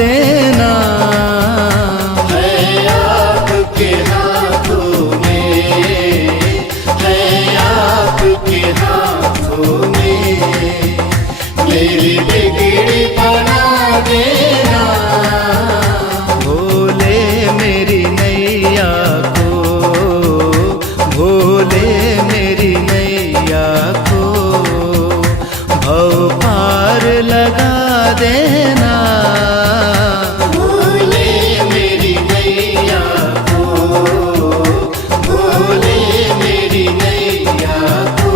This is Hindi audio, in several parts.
देना। है आपके हाथों में, है आपके हाथों में, मेरी बिगड़ी बना देना। भोले मेरी नैया को, भोले मेरी नैया को भव पार लगा देना। भोले मेरी नैया को, भोले मेरी नैया को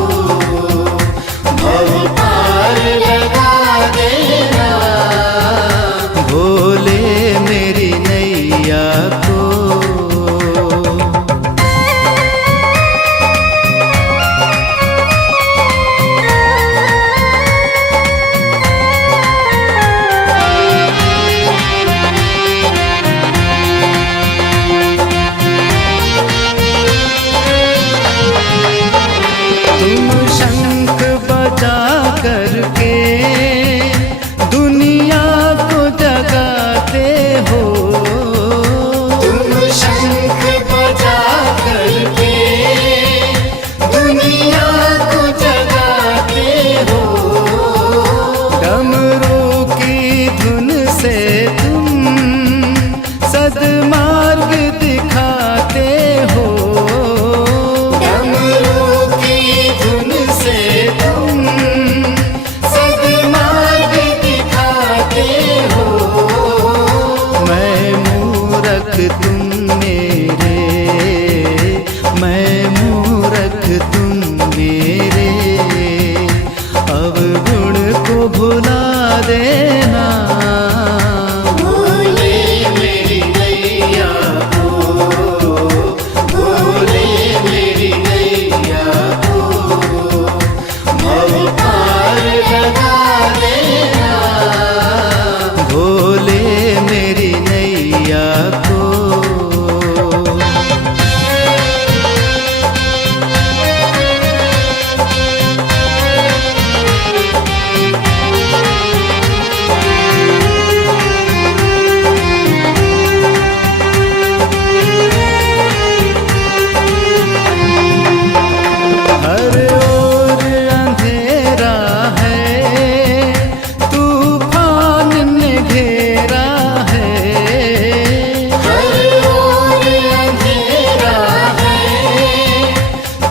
भव पार लगा देना। भोले मेरी नैया को। तुम शंख बजा करके दुनिया को जगाते हो। तुम शंख बजा करके दुनिया को जगाते हो। डमरू की धुन से तुम सद्मार्ग दिखाते हो। डमरू की धुन से तुम सद्मार्ग दिखाते हो। मैं मूरख तुम मेरे, मैं मूरख तुम मेरे अवगुण को भुला देना। भोले मेरी नैया को, भोले मेरी नैया को भव पार लगा देना। भोले मेरी नैया को। हर ओर अंधेरा है, तूफान ने घेरा है। हर ओर अंधेरा है,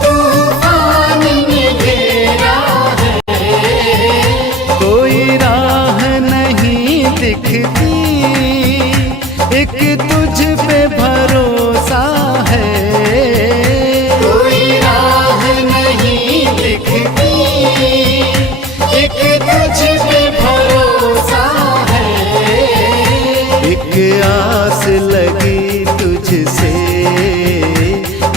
तूफान ने घेरा है। कोई राह नहीं दिखती, एक तुझ पे भरोसा है। कोई राह नहीं दिखती, एक तुझ पे भरोसा है। एक आस लगी तुझसे,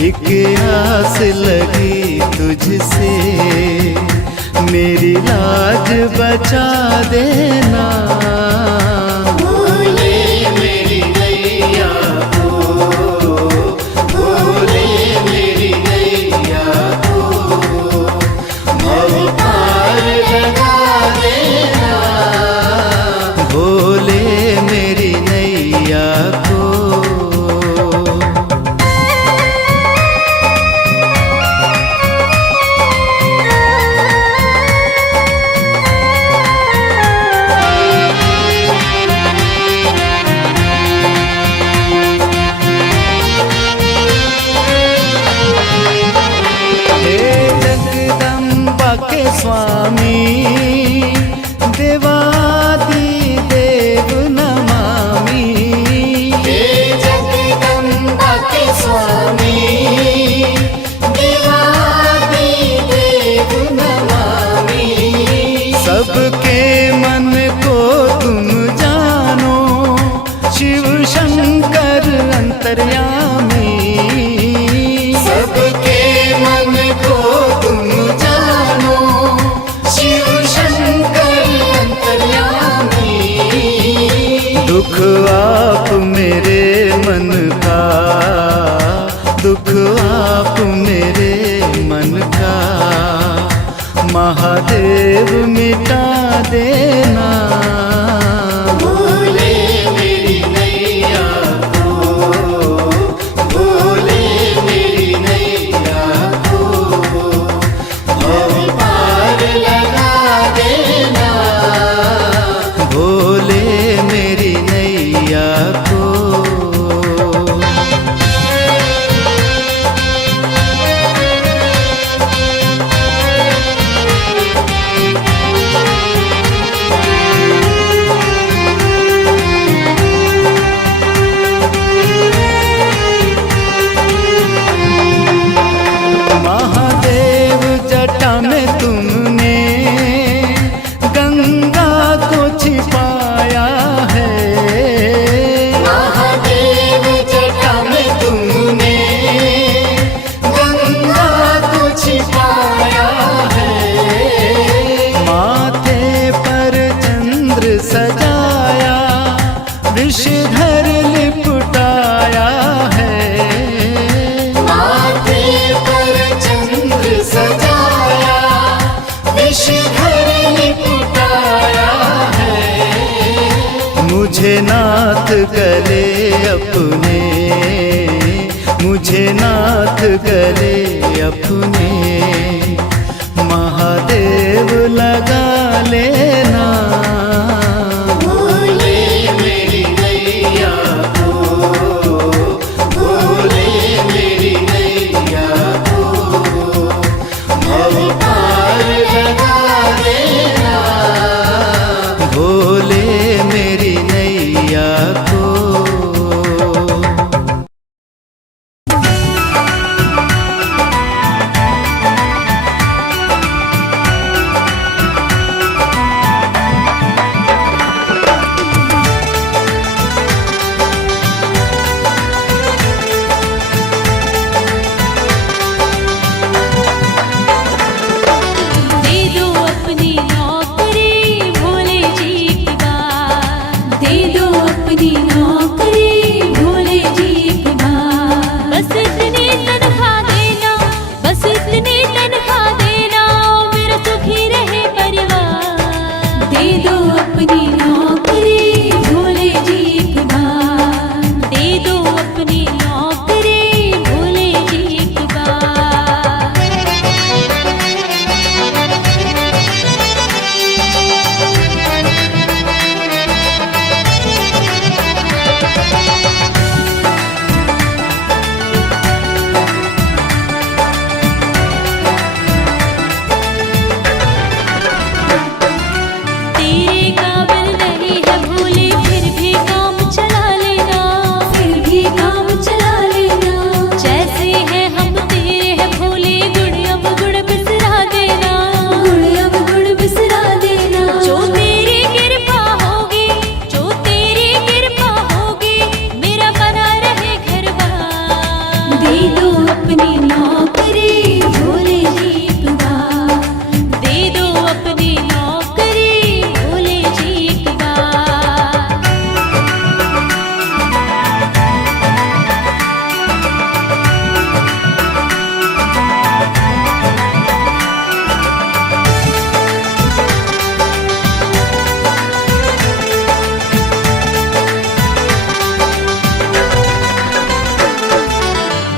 एक आस लगी तुझसे मेरी लाज बचा देना। भोले मेरी नैया को, भोले मेरी नैया को भव पार लगा देना। भोले मेरी नैया को। हे जगदम्बा के स्वामी, देवादि देव नमामि। हे जगदम्बा के स्वामी, देवादि देव नमामि। सबके मन को तुम जानो, शिव शंकर अंतर्यामी। सबके मन को तुम जानो, शिव शंकर अंतर्यामी। दुख आप मेरे मन का, दुख आप मेरे मन का महादेव मिटा देना। भोले नैया को। महादेव जटा में तुमने गंगा को छिपाया है। महादेव जटा में तुमने गंगा को छिपाया है। माथे पर चंद्र सजाया विषधर लिपटाया है। माथे पर चंद्र सजाया विषधर लिपटाया है। मुझे नाथ गले अपने, मुझे नाथ गले अपने, महादेव लगा लेना। भोले मेरी नैया को, भोले मेरी नैया को, भव पार लगा देना। भोले मेरी नैया को। दे दो अपनी नौकरी भोले जी एक बार, दे दो अपनी नौकरी भोले जी एक बार। बस इतनी तनख्वाह देना, बस इतनी तनख्वाह देना, मेरा सुखी रहे परिवार। दे दो अपनी नौकरी भोले जी एक बार, दे दो अपनी नौकरी भोले जी एक बार। तेरे काबिल नहीं है भोले, फिर भी काम चला लेना, फिर भी काम चला लेना। जैसे है हम तेरे हैं भोले, गुण अब गुण बिसरा देना, गुण अब गुण बिसरा देना। जो तेरी कृपा होगी, जो तेरी कृपा होगी, मेरा बना रहे घर बार। दे दो अपनी नौकरी भोले जी एक बार, दे दो अपनी नौकरी भोले जी एक बार।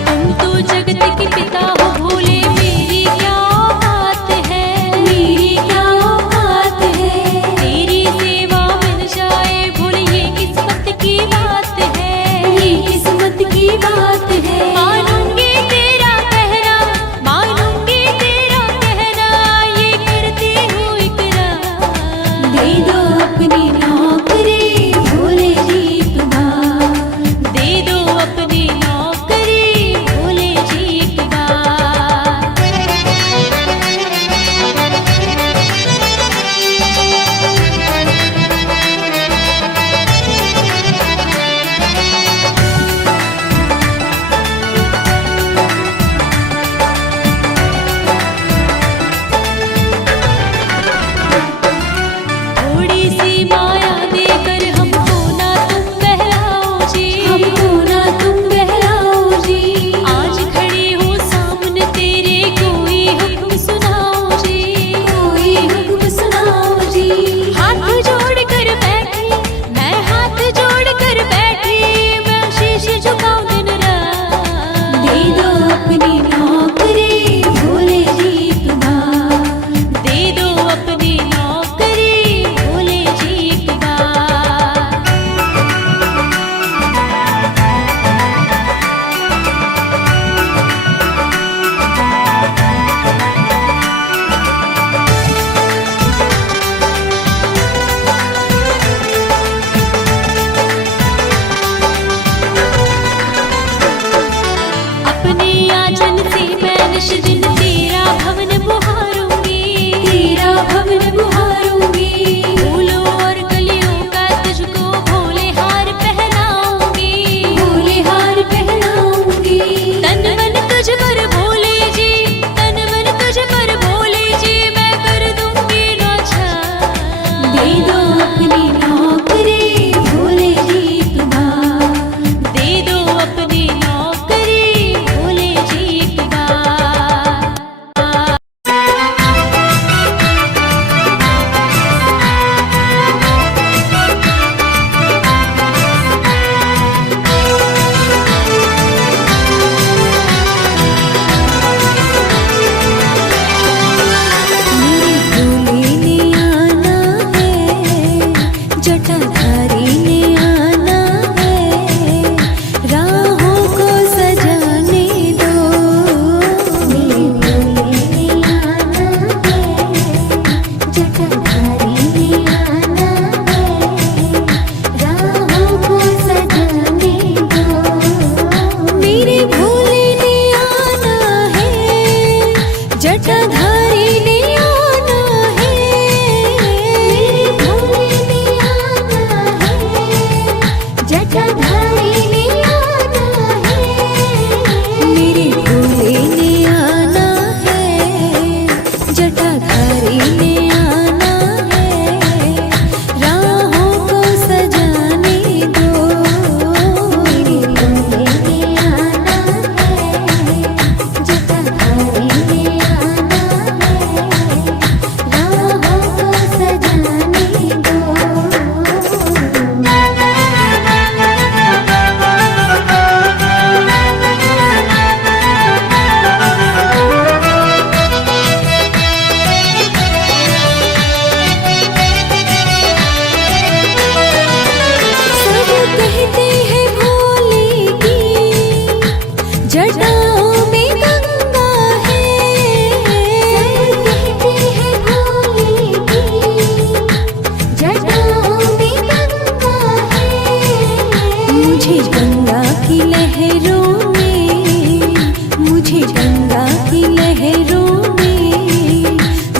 तुम तो जगत के पिता हो भोले, मेरी क्या औकात है, मेरी क्या औकात है। तेरी सेवा मिल जाए भोले, ये किस्मत की बात है, ये किस्मत की बात है। मानूंगी तेरा कहना, मानूंगी तेरा कहना, ये करती हूँ इकरार। दे दो अपनी नौकरी भोले जी एक बार, दे दो अपनी नौकरी भोले जी एक बार। जटाधारी ने आना है, मेरे भोले ने आना है, जटाधारी ने आना है, राहों को सजाने दो, मेरे भोले ने आना है, जटाधारी ने आना है, राहों को सजाने दो। सब कहते हैं भोले की जटाओं में गंगा है, सब कहते हैं भोले की जटाओं में गंगा है, मुझे गंगा की लहरों में, मुझे गंगा की लहरों में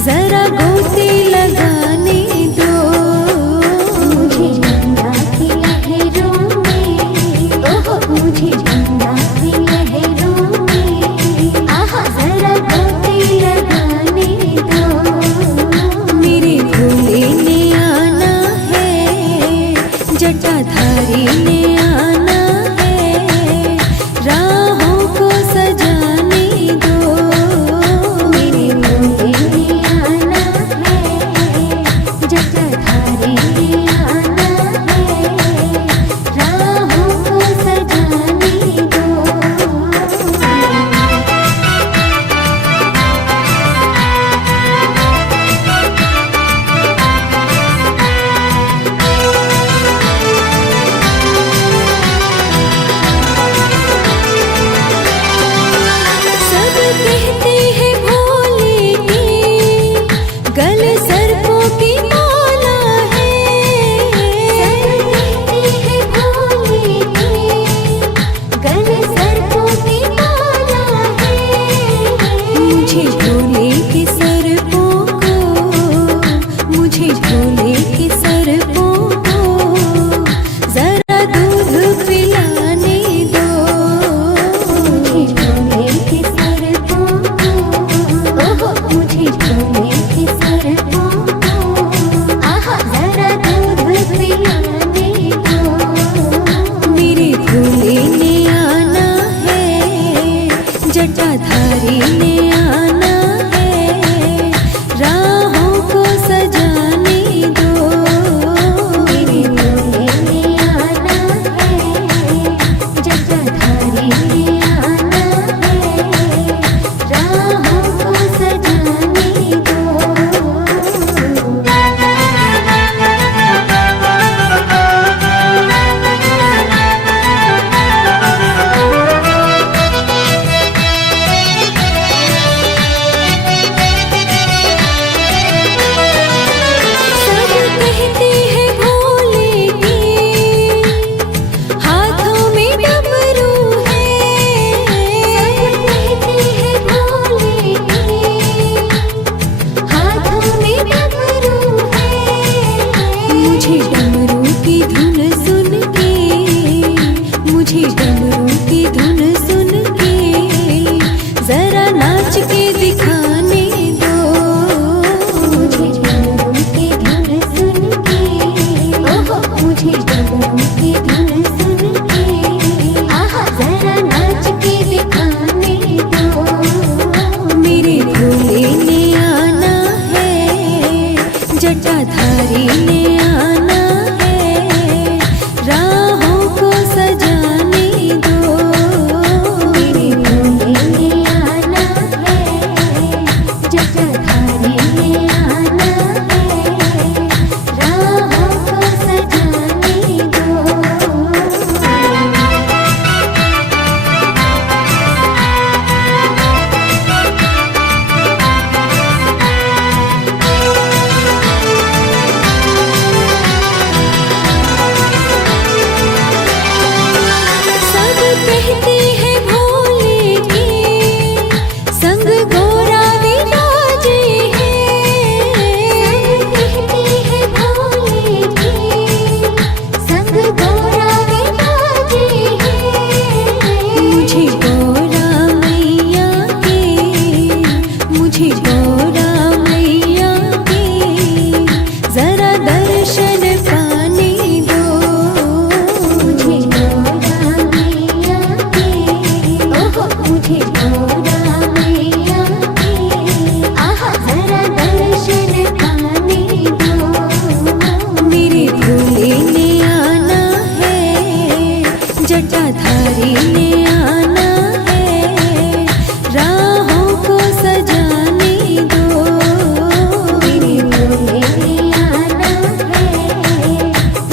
जरा गोते लगाने दो, मुझे गंगा की लहरों में, ओह मुझे गंगा की लहरों में, आहा जरा गोते लगाने दो, मेरे भोले ने आना है, जटाधारी ने आना है, राहों को सजाने दो, जटाधारी ने आना है, राहों को सजाने दो। मेरे भोले ने आना है,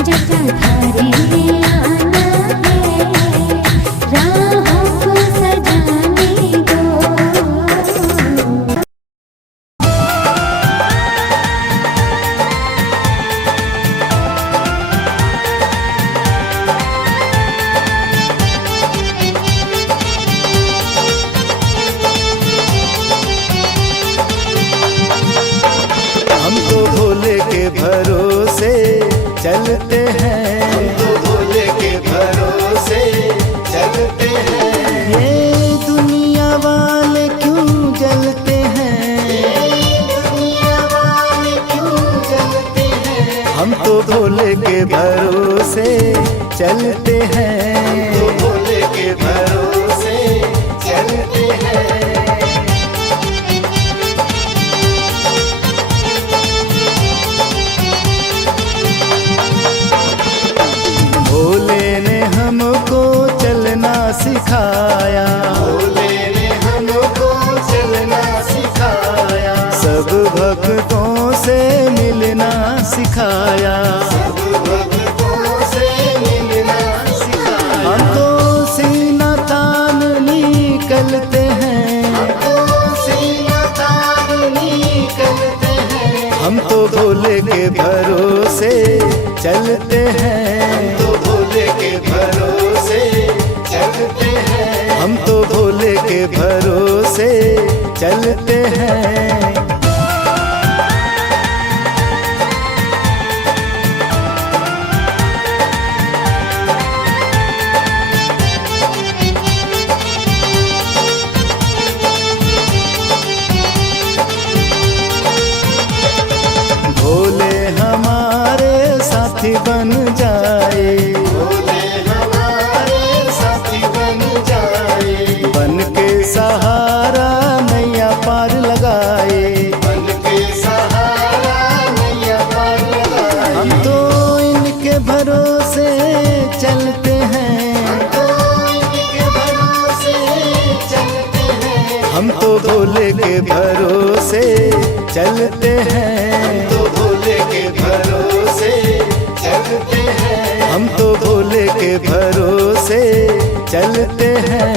जटाधारी ने आना है, राहों को सजाने दो। हम तो भोले के भरोसे चलते हैं, हम तो भोले के भरोसे चलते हैं। ये दुनिया वाले क्यों जलते हैं, ये दुनिया वाले क्यों जलते हैं। हम तो भोले के भरोसे चलते हैं, हम तो भोले के भरोसे चलते हैं। भोले ने हमको चलना सिखाया, भोले ने हमको चलना सिखाया। सब भक्तों से मिलना सिखाया, सब भक्तों से मिलना सिखाया। हम तो सीना तान निकलते हैं, हम तो सीना तान निकलते हैं। हम तो भोले के भरोसे चलते हैं, तो भोले के भरोसे चलते हैं। हम तो भोले के भरोसे चलते हैं। भोले हमारे साथी बन जाए, भोले हमारे साथी बन जाए। बन के सहारा नैया पार लगाए, बन के सहारा नैया पार लगाए। हम तो इनके भरोसे चलते हैं, हम तो इनके भरोसे चलते हैं। हम तो भोले के भरोसे चलते हैं, तो भोले के भरोसे चलते हैं। हम तो भोले के भरोसे चलते हैं।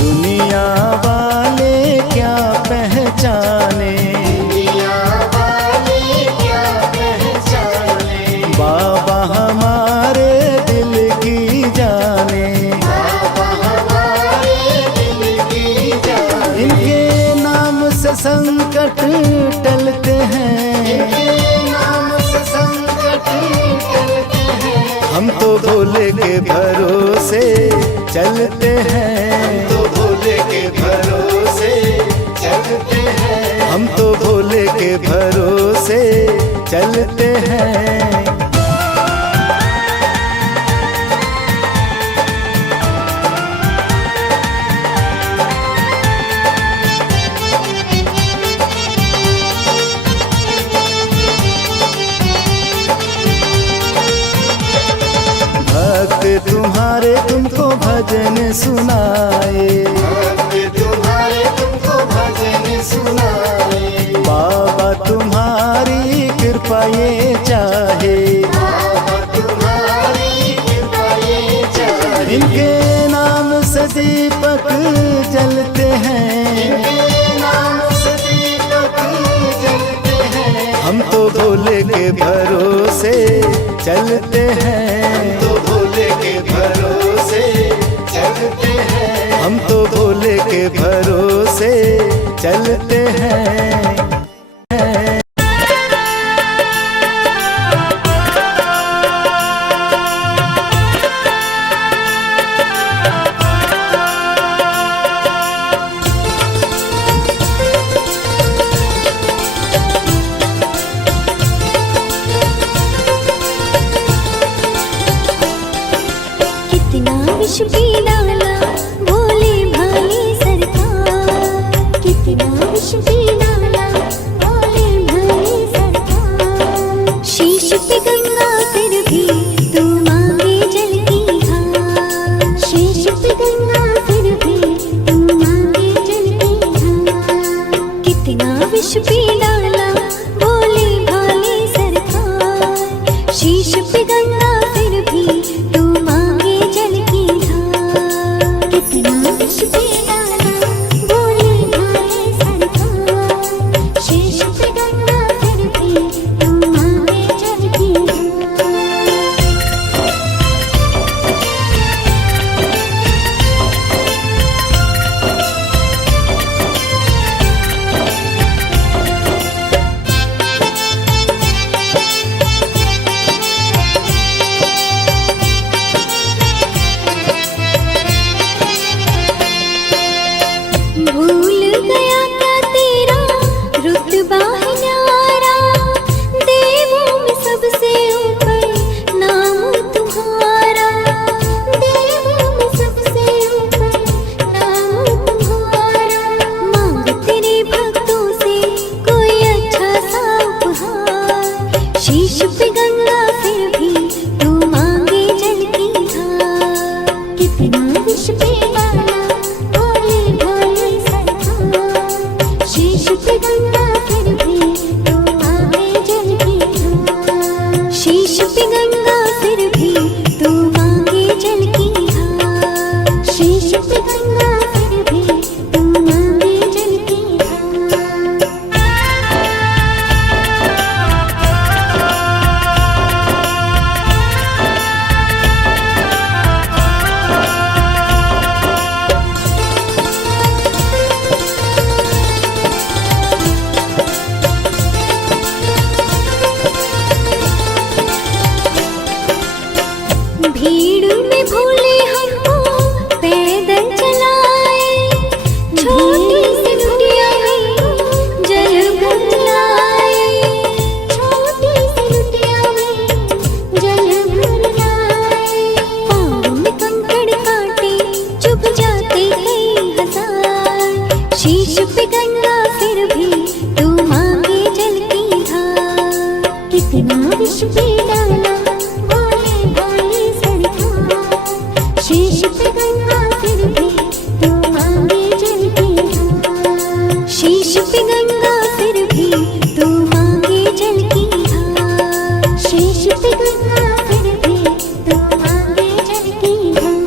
दुनिया वाले क्या पहचाने, दुनिया वाले क्या पहचाने। बाबा हमारे दिल की जाने, बाबा हमारे दिल की जाने। इनके नाम से संकट टलते हैं, इनके नाम से संकट टलते हैं। हम तो भोले के भरोसे चलते हैं, तो भोले के भरोसे चलते हैं। हम तो भोले के भरोसे चलते हैं। भक्त तुम्हारे तुमको भजन सुनाए, भक्त तुम्हारे तुमको भजन सुनाए। बाबा तुम्हारी कृपा ये चाहे, बाबा तुम्हारी कृपा ये चाहे। इनके नाम से दीपक जलते हैं, इनके नाम से दीपक जलते हैं। हम तो भोले के भरोसे चलते हैं, तो भोले के भरोसे चलते हैं। हम तो भोले के भरोसे चलते हैं। विष पी डाला भोले भाले सरकार, कितना विष पी डाला। विष पी डाला भोले भाले सरकार। शीश पे गंगा फिर भी तू मांगे जल की धार। कितना विष पी डाला भोले भाले सरकार। शीश पे गंगा फिर भी तू मांगे जल की धार। भूल गया क्या तेरा रुतबा है न्यारा। देवों में सबसे ऊपर नाम तुम्हारा। देवों में सबसे ऊपर नाम तुम्हारा। मांग तेरे भक्तों से कोई अच्छा सा उपहार। शीश पे गंगा फिर भी तू मांगे जल की धार। कितना विष पी डाला भोले भाले सरकार। शीश पे गंगा फिर भी तू मांगे जल की धार। शीश पे गंगा फिर भी तू मांगे जल की धार। शीश पे गंगा फिर भी तू मांगे जल की धार। भीड़ में भूले हमको पैदल चलाए। छोटी सी लुटिया में जल भर लाए। छोटी सी लुटिया में जल भर लाए। पाँव में कंकड़ कांटे चुभ जाते कई हजार। शीश पे गंगा फिर भी तू मांगे जल की धार। कितना विष पी डाला भोले भाले सरकार। शीश पे गंगा फिर भी तू मांगे जल की धार। शीश पे गंगा फिर भी तू मांगे जल की धार। शीश पे गंगा फिर भी तू मांगे जल की धार।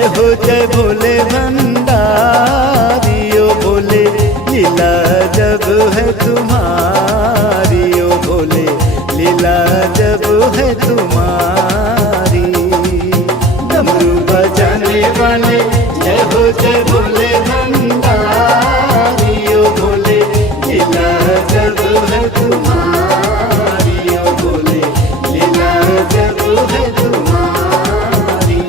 जय हो जय भोले भंडारी ओ भोले लीला जब है तुम्हारी ओ भोले लीला जब है तुम्हारी। डमरू बजाने वाले जय हो जय भोले भंडारी ओ भोले लीला जब है तुम्हारी ओ भोले लीला जब है तुम्हारी।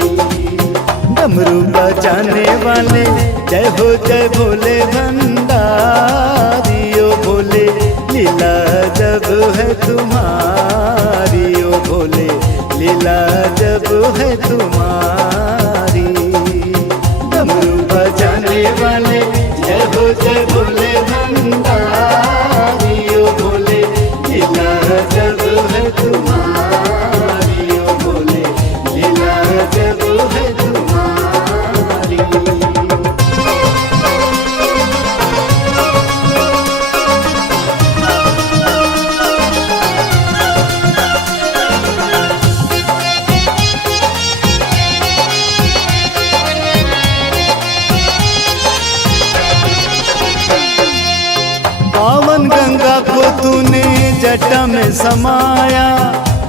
डमरू बजाने वाले जय हो जय भोले भंडारी ओ भोले लीला जब है तुम्हारी ओ भोले लीला जब है तुम्हारी। डमरू बजाने वाले जय हो जय भोले भंडारी ओ भोले लीला जब है तुम्हारी ओ भोले लीला जब है तुम्हारी। पावन गंगा को तूने जटा में समाया,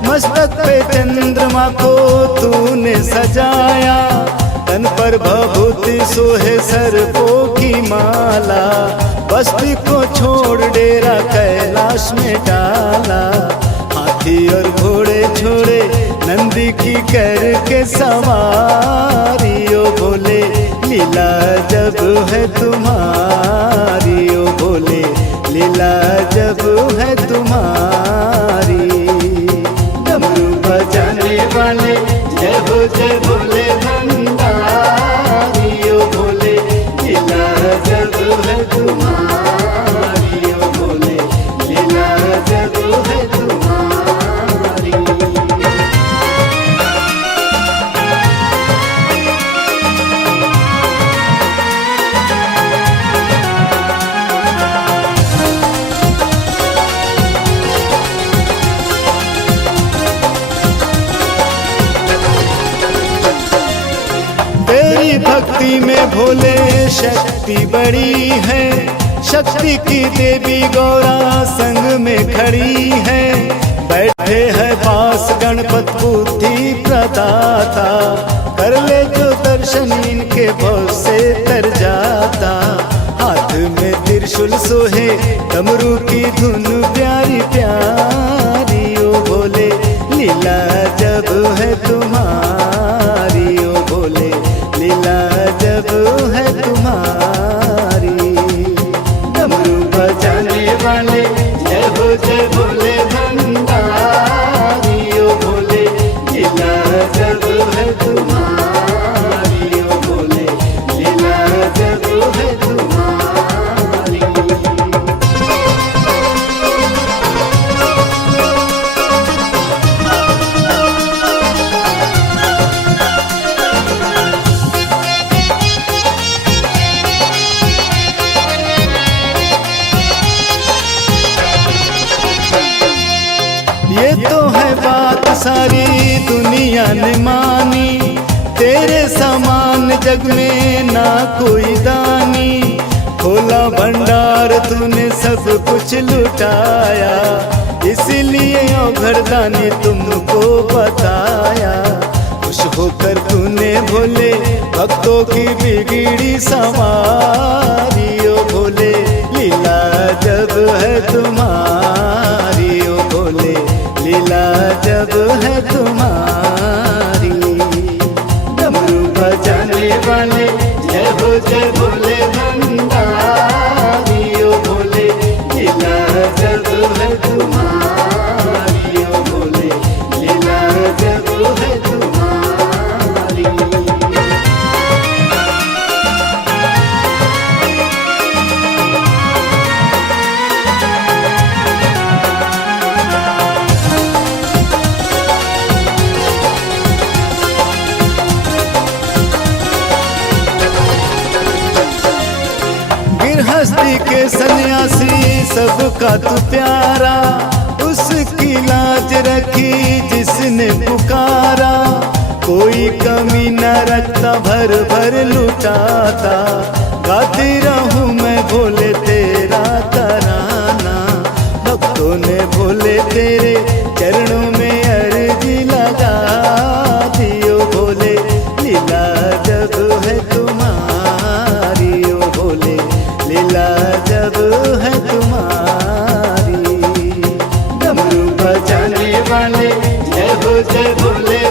मस्तक पे चंद्रमा को तूने सजाया, तन पर भभूति सोहे सर्पों की माला, बस्ती को छोड़ डेरा कैलाश में डाला, हाथी और घोड़े छोड़े नंदी की करके सवारी ओ भोले लीला जब है तुम्हारी ओ भोले लीला जब है तुम्हारी। डमरू बजाने वाले जय हो जय भोले भंडारी ओ भोले लीला जब है तुम्हारी ओ भोले लीला जब है तुम्हारी। तेरी भक्ति में भोले शक्ति बड़ी है, शक्ति की देवी गौरा संग में खड़ी है, बैठे है पास गणपत बुद्धि प्रदाता, कर ले जो दर्शन इनके भव से तर जाता, हाथ में त्रिशूल सोहे डमरू की धुन प्यारी प्यारी ओ भोले लीला जब है तुम्हारी ओ भोले लीला जब है तुम्हारी। डमरू बजाने वाले जय हो जय भोले भंडारी ओ भोले लीला जब है तुम्हारी ओ भोले लीला जब है तुम्हारी। ये तो है बात सारी दुनिया ने मानी, तेरे समान जग में ना कोई दानी, खोला भंडार तूने सब कुछ लुटाया, इसलिए ओ घरदानी तुमको बताया, खुश होकर तूने भोले भक्तों की बिगड़ी सवारी ओ भोले लीला जब है तुम्हारी ओ भोले लीला जब है तुम्हारी। डमरू बजाने वाले जय हो जय भोले भंडारी ओ भोले लीला जब है तुम्हारी ओ भोले लीला जब है तुम्हारी। गृहस्थी के सन्यासी सबका तू प्यारा, उसकी लाज रखी जिसने पुकारा, कोई कमी न रखता भर भर लुटाता, गाती रहूं मैं भोले तेरा तराना। भक्तों ने भोले तेरे चरणों में अर्जी लगा दियो भोले, लीला जब है तुम्हारी ओ भोले, लीला जब है तुम्हारी। डमरू बजाने वाले जय हो भोले